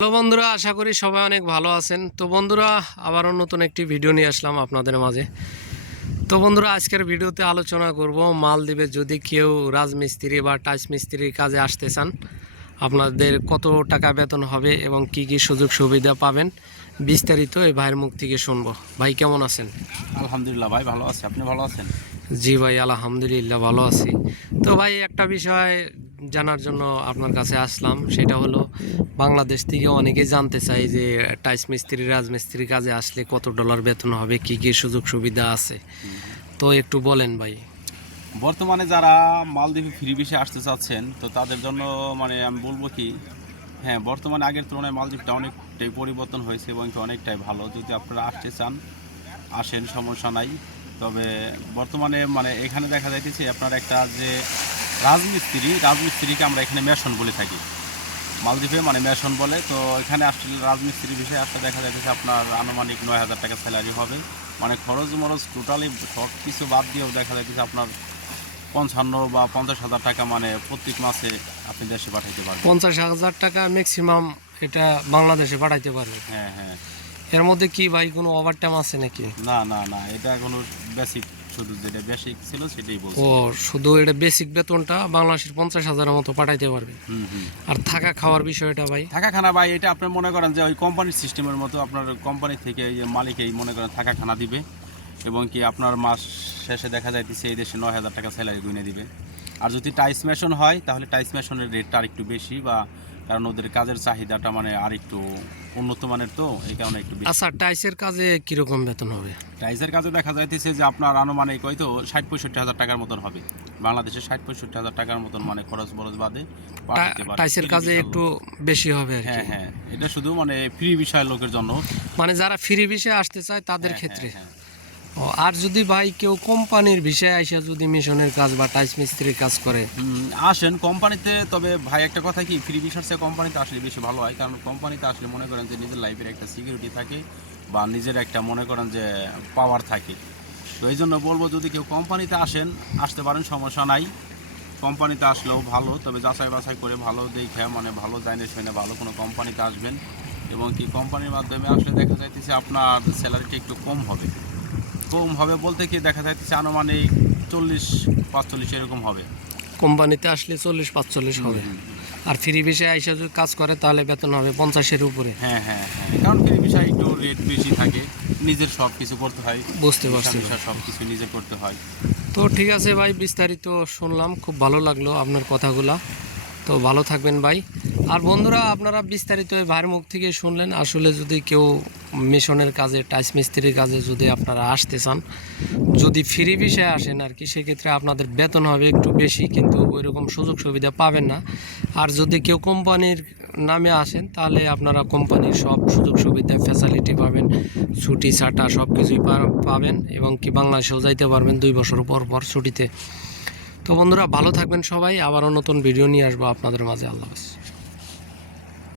Hello বন্ধুরা আশা করি সবাই অনেক ভালো আছেন। তো বন্ধুরা আবারও নতুন একটি ভিডিও নিয়ে আসলাম আপনাদের মাঝে। তো বন্ধুরা আজকের ভিডিওতে আলোচনা করব মালদ্বীপে যদি কেউ রাজমিস্ত্রি বা টাইস মিস্ত্রির কাজে আসতে চান আপনাদের কত টাকা বেতন হবে এবং কি কি সুযোগ সুবিধা পাবেন বিস্তারিত এই ভাইয়ের মুখ থেকে শুনব। ভাই কেমন আছেন? আলহামদুলিল্লাহ ভাই ভালো আছি। আপনি ভালো আছেন? জি ভাই আলহামদুলিল্লাহ ভালো আছি। তো ভাই একটা বিষয় জানার জন্য আপনার কাছে আসলাম। সেটা হলো, বাংলাদেশ থেকে অনেকে জানতে চাই যে টাইস মিস্ত্রি, রাজমিস্ত্রি কাজে আসলে কত ডলার বেতন হবে, কি কি সুযোগ সুবিধা আছে? তো একটু বলেন ভাই। বর্তমানে যারা মালদ্বীপে ফ্রি বিষে আসতে চাচ্ছেন, তো তাদের জন্য মানে আমি বলব কি হ্যাঁ বর্তমানে আগের তুলনায় মালদ্বীপটা অনেকটাই পরিবর্তন হয়েছে এবং অনেকটাই ভালো। যদি আপনারা আসতে চান, আসেন, সমস্যা নাই। তবে বর্তমানে মানে এখানে দেখা যাইতেছে, আপনার একটা যে রাজমিস্ত্রি রাজমিস্ত্রিকে আমরা এখানে মেশন বলে থাকি। মালদ্বীপে মানে মেশন বলে। তো এখানে আসলে রাজমিস্ত্রি বিষয়ে আসলে দেখা যাচ্ছে আপনার আনুমানিক নয় হাজার টাকা স্যালারি হবে। মানে খরচ মরচ টোটালি সব কিছু বাদ দিয়েও দেখা যাচ্ছে আপনার পঞ্চান্ন বা পঞ্চাশ হাজার টাকা মানে প্রত্যেক মাসে আপনি দেশে পাঠাইতে পারবেন। পঞ্চাশ হাজার টাকা ম্যাক্সিমাম এটা বাংলাদেশে পাঠাইতে পারবে হ্যাঁ হ্যাঁ। এর মধ্যে কি ভাই কোনো ওভারটাইম আছে নাকি? না না না এটা কোনো বেসিক শুধু যেটা বেসিক ছিল সেটাই বলছি। ও শুধু এটা বেসিক বেতনটা বাংলাদেশের পঞ্চাশ হাজারের মতো পাঠাইতে পারবে। আর থাকা খাওয়ার বিষয়টা ভাই? থাকা খানা ভাই এটা আপনি মনে করেন যে ওই কোম্পানির সিস্টেমের মতো আপনার কোম্পানি থেকে এই যে মালিকেই মনে করেন থাকা খানা দিবে এবং কি আপনার মাস শেষে দেখা যাইতেছে এই দেশে নয় হাজার টাকা স্যালারি গুনে দিবে। আর যদি টাইস মেশন হয় তাহলে টাইস মেশনের রেটটা আর একটু বেশি বা কারণ ওদের কাজের চাহিদাটা মানে আর একটু উন্নত মানের তো এই কারণে একটু বেশি। আচ্ছা টাইসের কাজে কীরকম বেতন হবে? টাইসের কাজে দেখা যাইতেছে যে আপনার আনুমানিক হয়তো ষাট পঁয়ষট্টি হাজার টাকার মতন হবে। বাংলাদেশে ষাট পঁয়ষট্টি হাজার টাকার মতন মানে খরচ বরচ বাদে পাঠাতে পারে। টাইসের কাজে একটু বেশি হবে আর কি। হ্যাঁ হ্যাঁ এটা শুধু মানে ফ্রি বিষয় লোকের জন্য। মানে যারা ফ্রি বিষয়ে আসতে চায় তাদের হ্যাঁ, ক্ষেত্রে। হ্যাঁ, হ্যাঁ। আর যদি ভাই কেউ কোম্পানির বিষয়ে আইসা যদি মিশনের কাজ বা টাইস মিস্ত্রির কাজ করে? আসেন কোম্পানিতে, তবে ভাই, একটা কথা কি ফ্রি বিষয়ে কোম্পানিতে আসলে বেশি ভালো হয়। কারণ কোম্পানিতে আসলে মনে করেন যে নিজের লাইফের একটা সিকিউরিটি থাকে বা নিজের একটা মনে করেন যে পাওয়ার থাকে। তো এই জন্য বলব, যদি কেউ কোম্পানিতে আসেন, আসতে পারেন, সমস্যা নাই। কোম্পানিতে আসলেও ভালো, তবে যাচাই বাছাই করে ভালো দেখে মানে ভালো জানে শুনে ভালো কোনো কোম্পানিতে আসবেন। এবং কি কোম্পানির মাধ্যমে আসলে দেখা যাইতেছে আপনার স্যালারিটা একটু কম হবে। কম হবে বলতে কি দেখা যাইতেছে আনুমানিক চল্লিশ পাঁচচল্লিশ এরকম হবে। কোম্পানিতে আসলে চল্লিশ পাঁচচল্লিশ হবে। আর ফ্রি বিষয়ে আইসা যদি কাজ করে তাহলে বেতন হবে পঞ্চাশের উপরে। হ্যাঁ হ্যাঁ হ্যাঁ। কারণ ফ্রি বিষয় একটু রেট বেশি থাকে। নিজের সব কিছু করতে হয়। বুঝতে পারছি। সব কিছু নিজে করতে হয়। তো ঠিক আছে ভাই বিস্তারিত শুনলাম। খুব ভালো লাগল আপনার কথাগুলা। তো ভালো থাকবেন ভাই। আর বন্ধুরা আপনারা বিস্তারিত ভাইয়ের মুখ থেকে শুনলেন। আসলে যদি কেউ মিশনের কাজে টাইস মিস্ত্রির কাজে যদি আপনারা আসতে চান, যদি ফ্রি বিষয়ে আসেন আর কি, সেক্ষেত্রে আপনাদের বেতন হবে একটু বেশি, কিন্তু ওই রকম সুযোগ সুবিধা পাবেন না। আর যদি কেউ কোম্পানির নামে আসেন, তাহলে আপনারা কোম্পানির সব সুযোগ সুবিধা ফ্যাসিলিটি পাবেন, ছুটি, ছাটা সব কিছুই পাবেন এবং কি বাংলাদেশেও যাইতে পারবেন দুই বছর পর পর ছুটিতে। তো বন্ধুরা, ভালো থাকবেন সবাই। আবারও নতুন ভিডিও নিয়ে আসব আপনাদের মাঝে। আল্লাহ হাফেজ।